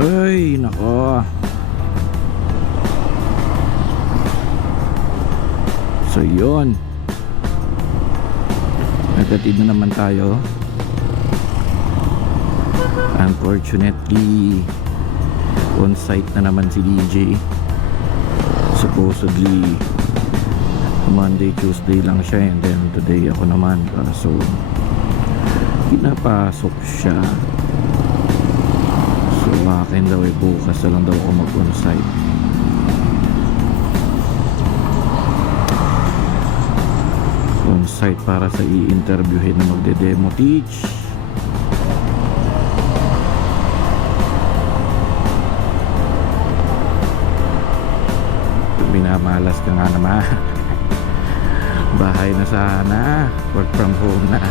Ay, nako. So yun, nagatid na naman tayo. Unfortunately, on site na naman si DJ. Supposedly Monday, Tuesday lang siya, and then today ako naman. So pinapasok siya. So akin daw ay bukas na lang daw ako mag-on site. On site para sa i-interviewin na magde-demo teach. Binamalas ka nga naman. Bahay na sana, work from home na.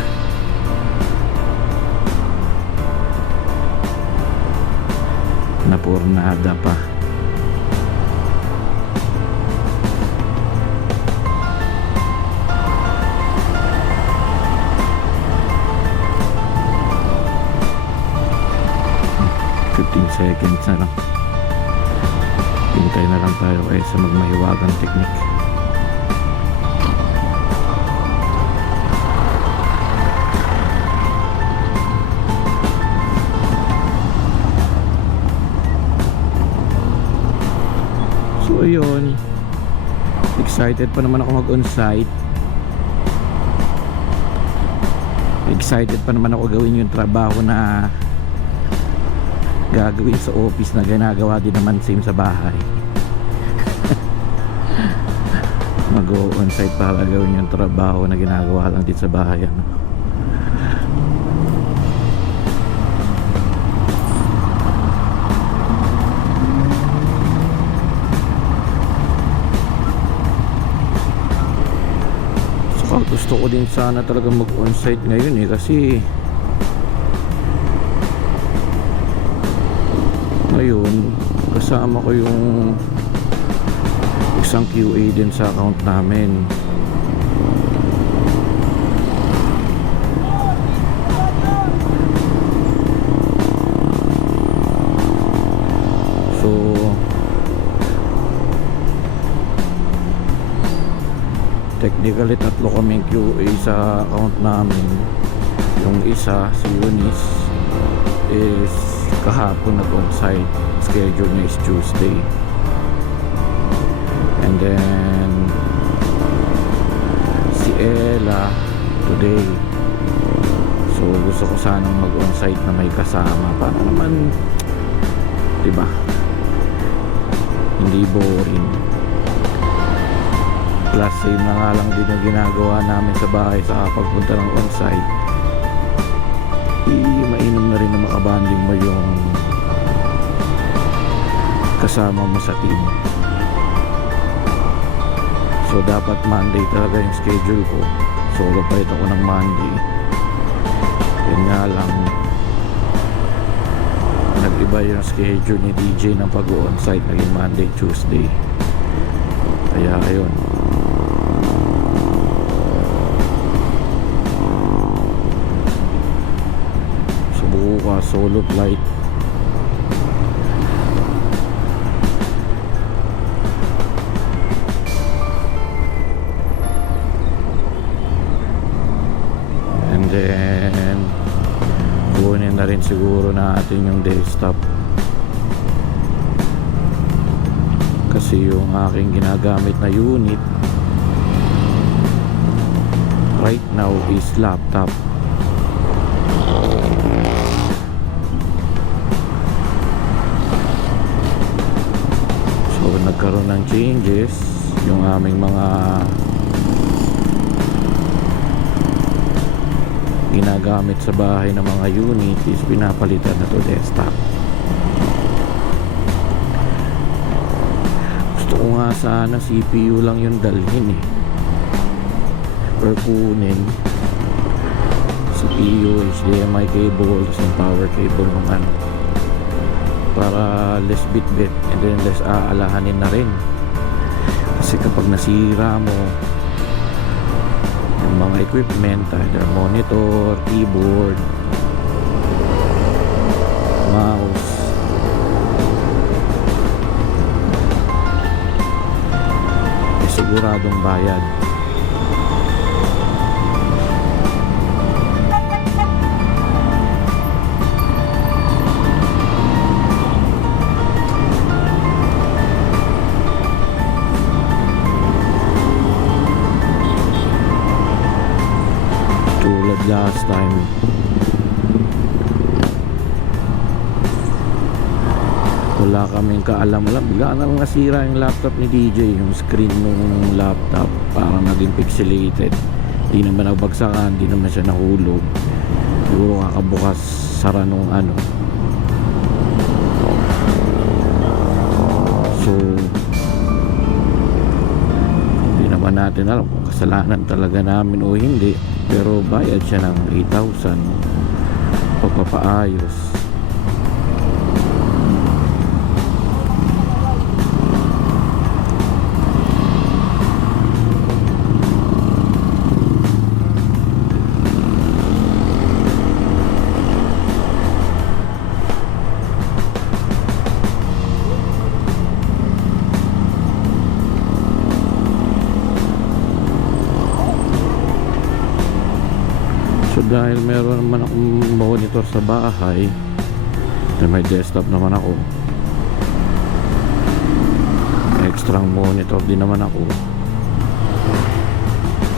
Napurnada pa. Seconds na lang. Hintay na lang tayo sa magmahiwagang teknik. So ayun, excited pa naman ako mag-on-site. Excited pa naman ako gawin yung trabaho na gagawin sa office na ginagawa din naman same sa bahay. Mag-on-site para gawin yung trabaho na ginagawa lang din sa bahay, ano? So gusto ko din sana talaga mag-on-site ngayon kasi ngayon kasama ko yung isang QA din sa account namin. So technically tatlo kaming QA sa account namin. Yung isa, si Eunice, is kahapon nag-on-site. Schedule niya is Tuesday, and then si Ella today. So gusto ko sanang mag-on-site na may kasama para naman, diba, hindi boring. Plus same na nga lang din yung ginagawa namin sa bahay sa pagpunta ng on-site. Mainam na rin na makabanding mo yung kasama mo sa team. So dapat Monday talaga yung schedule ko. Solo fight ako ng Monday. Yun nga lang, nag-iba yung schedule ni DJ ng pag-on-site. Naging Monday, Tuesday. Kaya ayun, subukan solo flight. And then kunin na rin siguro natin yung desktop, kasi yung aking ginagamit na unit right now is laptop. nagkaroon ng changes yung aming mga ginagamit sa bahay ng mga unit is pinapalitan na to desktop. Gusto ko nga sana CPU lang yung dalhin or kunin. CPU, HDMI cable, yung power cable ng ano, para less bit and then less aalahanin na rin. Kasi kapag nasira mo yung mga equipment, either monitor, keyboard, mouse, siguradong bayad. Tulad last time, wala kaming kaalam-alam, bigla na lang nasira yung laptop ni DJ. Yung screen ng laptop parang naging pixelated, di naman nagbagsakan, di naman siya nahulog. Siguro kakabukas sara nung ano. So hindi naman natin alam kung kasalanan talaga namin o hindi, pero bayad siya ng 8,000 pagpapaayos. So dahil meron naman akong monitor sa bahay, may desktop naman ako, extra monitor din naman ako,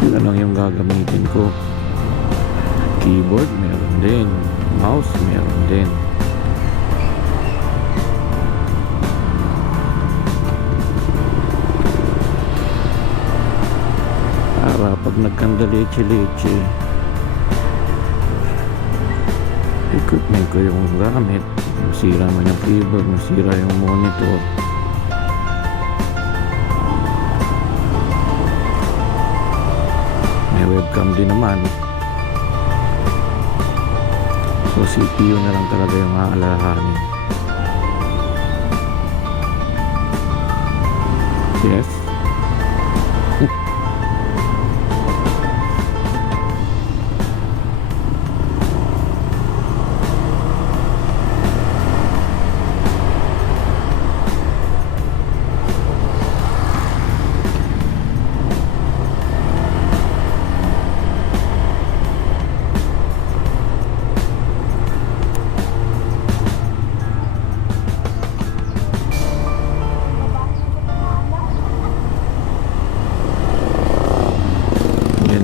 yun lang yung gagamitin ko. Keyboard meron din, mouse meron din. Para pag nagkandaleche-leche, equipment ko yung gamit, masira man yung keyboard, masira yung monitor, may webcam din naman, so CPU na lang talaga yung aalahanin. Yes.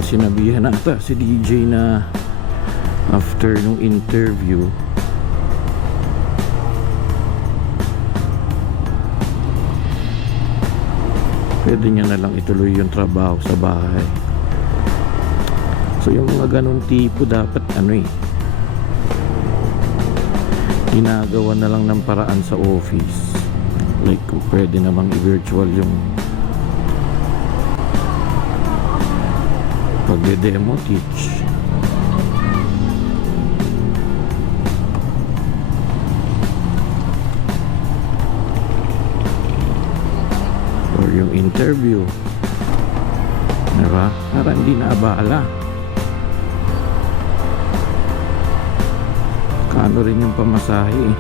Sinabihan ata si DJ na after nung interview pwede niya na lang ituloy yung trabaho sa bahay. So yung mga ganong tipo dapat ginagawa na lang ng paraan sa office, like kung pwede namang i-virtual yung pagde-demo teach. Or yung interview, diba? Para hindi na abala. Kano rin yung pamasahe